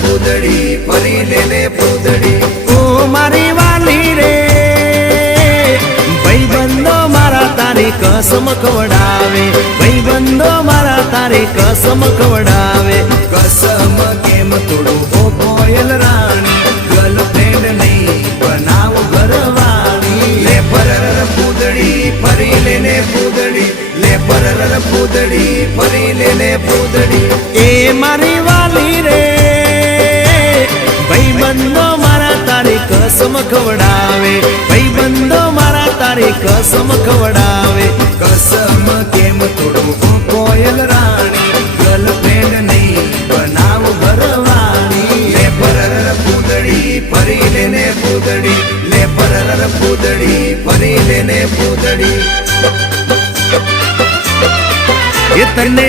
પૂદડી ફરી લેને પૂદડી ઓ મારી વાલી રે ભાઈબંધો મારા તારી કસમ ખવડાવે ભાઈબંધો મારા તારી કસમ ખવડાવે કસમ કેમ તોડું ઓ કોયલ રાણી ગર્લફ્રેન્ડ નહીં બનાવ ઘરવાળી લે પરર પૂદડી ફરી લેને પૂદડી લે પરર પૂદડી ફરી લેને પૂદડી એ મારી વાલી રે ભાઈબંધો મારા તારી કસમ ખવડાવે ભાઈબંધો મારા તારી કસમ ખવડાવે કસમ કેમ તોડું ઓ કોયલ રાણી ગર્લફ્રેન્ડ નહીં બનાવ ઘરવાળી લે પરર પૂદડી ફરી લેને પૂદડી લે પરર પૂદડી ફરી લેને પૂદડી એ તને